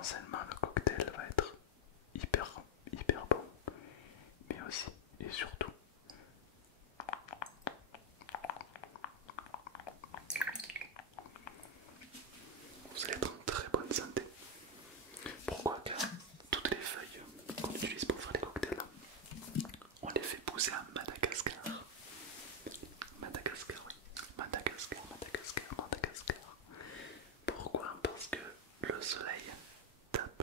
non seulement le cocktail va être hyper bon, mais aussi et surtout, vous allez être en très bonne santé. Pourquoi? Car toutes les feuilles qu'on utilise pour faire les cocktails, on les fait pousser à Madagascar. Madagascar, oui. Madagascar, Madagascar, Madagascar. Pourquoi? Parce que le soleil tape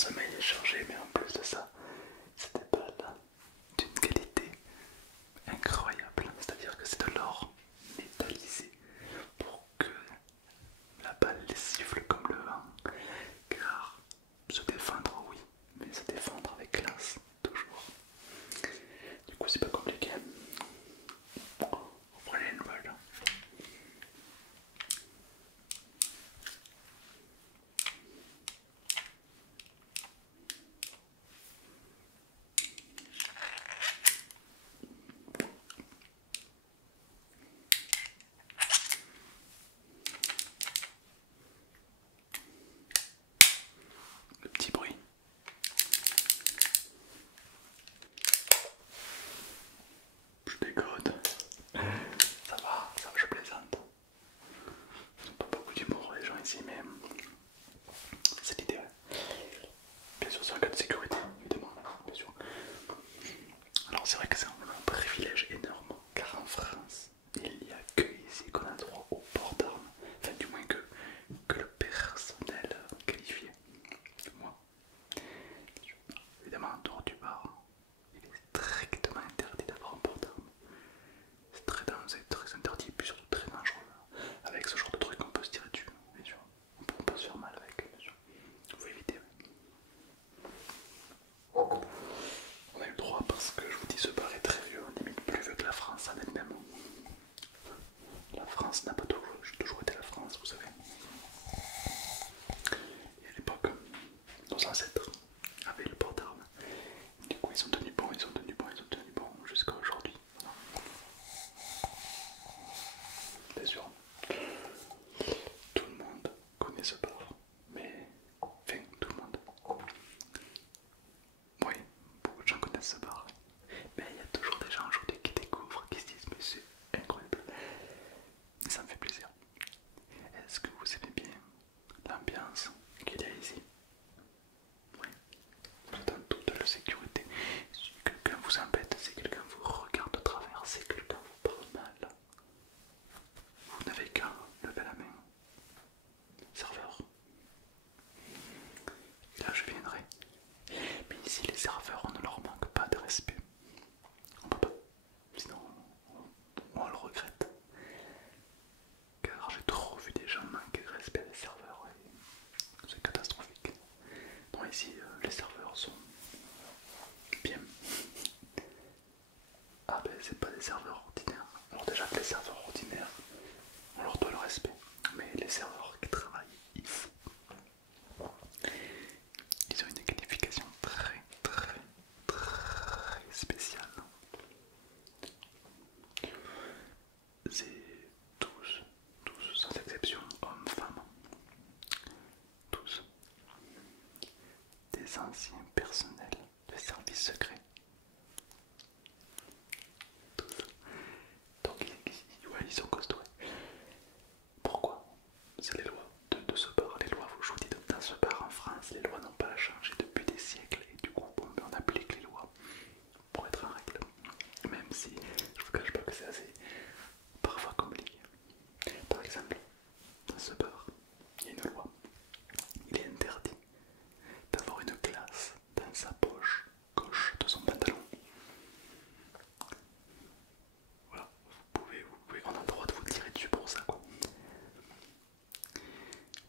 seulement il est chargé, mais en plus de ça, c'était pas là d'une qualité incroyable. C'est-à-dire que c'est de l'or métallisé pour que la balle les siffle comme le vent. Car se défendre, oui, mais se défendre avec classe, toujours. Du coup, c'est pas compliqué. On prenait une balle. Le petit bruit. Je déconne. Ça va, je plaisante. Pas beaucoup d'humour les gens ici, mais c'est l'idéal. Bien sûr, c'est un cas de sécurité, évidemment, bien sûr. Alors c'est vrai que c'est un privilège énorme, car en France, il n'y a que ici qu'on a droit au port d'armes. Enfin, du moins que le personnel qualifié. Moi, évidemment, en dehors du bar, il est strictement interdit d'avoir un port d'armes. C'est très interdit et puis surtout très dangereux. Avec ce genre de truc, on peut se tirer dessus, bien sûr. On peut se faire mal avec, bien sûr. Il faut éviter. On a eu le droit parce que je vous dis, ce bar est très vieux, limite plus vieux que la France en elle-même. La France n'a pas toujours été la France, vous savez. Et à l'époque, nos ancêtres avaient le port d'armes. Du coup, ils ont tenu bon, jusqu'à aujourd'hui. Bien sûr, tout le monde connaît ce bar, mais enfin, tout le monde. Oui, beaucoup de gens connaissent ce bar. Mais il y a toujours des gens aujourd'hui qui découvrent, qui se disent mais c'est incroyable. Et ça me fait plaisir. Est-ce que vous aimez bien l'ambiance qu'il y a ici? Oui, vous êtes en totale sécurité. Si quelqu'un vous embête, si quelqu'un vous regarde de travers, si quelqu'un vous parle mal, vous n'avez qu'à lever la main. Serveur. Et là je viendrai. Mais ici les serveurs, on ne leur manque pas de respect. On peut pas. Sinon on le regrette. Car j'ai trop vu des gens manquer de respect des serveurs. C'est catastrophique. Non, ici les serveurs sont bien. Ah ben c'est pas des serveurs ordinaires. Alors déjà que les serveurs ordinaires, on leur doit le respect. Mais les serveurs qui travaillent ici, ils ont une qualification très spéciale. C'est tous, sans exception, hommes, femmes, tous, des anciens personnels de services secrets. Tous. Donc ouais, ils sont costauds. Pourquoi? C'est les lois de ce bar. Les lois, je vous dis, dans ce bar en France, les lois n'ont pas changé depuis des siècles. Et du coup, bon, on applique les lois pour être en règle. Même si je vous cache pas que c'est assez parfois compliqué. Par exemple, dans ce bar, il y a une loi. Il est interdit d'avoir une glace dans sa poche gauche de son pantalon. Voilà, on a le droit de vous tirer dessus pour ça, quoi.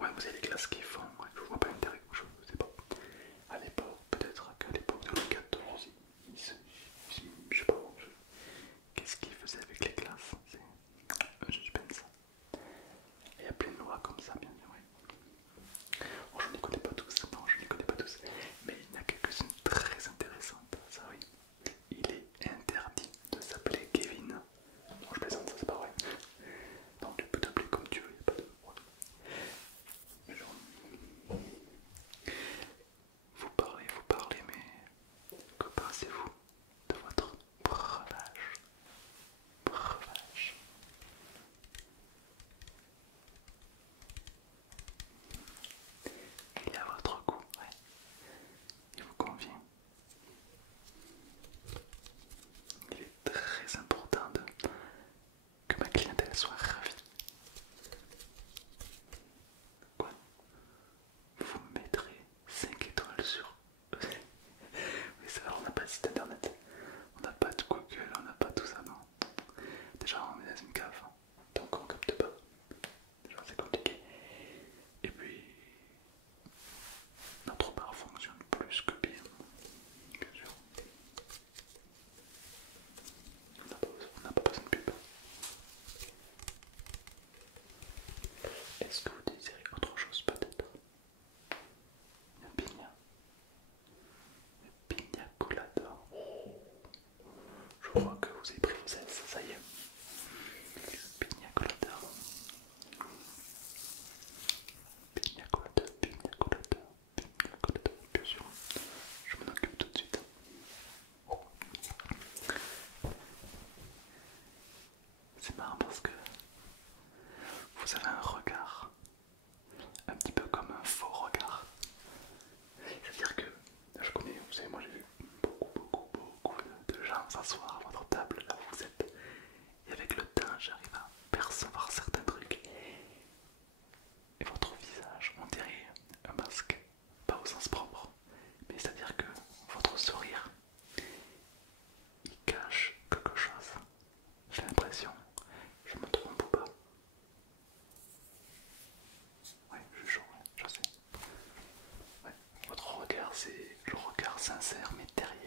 Ouais, vous avez les glaces qui font, ouais, je vois pas l'intérêt, je sais pas. À l'époque, peut-être qu'à l'époque de Louis XIV, je sais pas, qu'est-ce qu'ils faisaient avec les sincère, mais derrière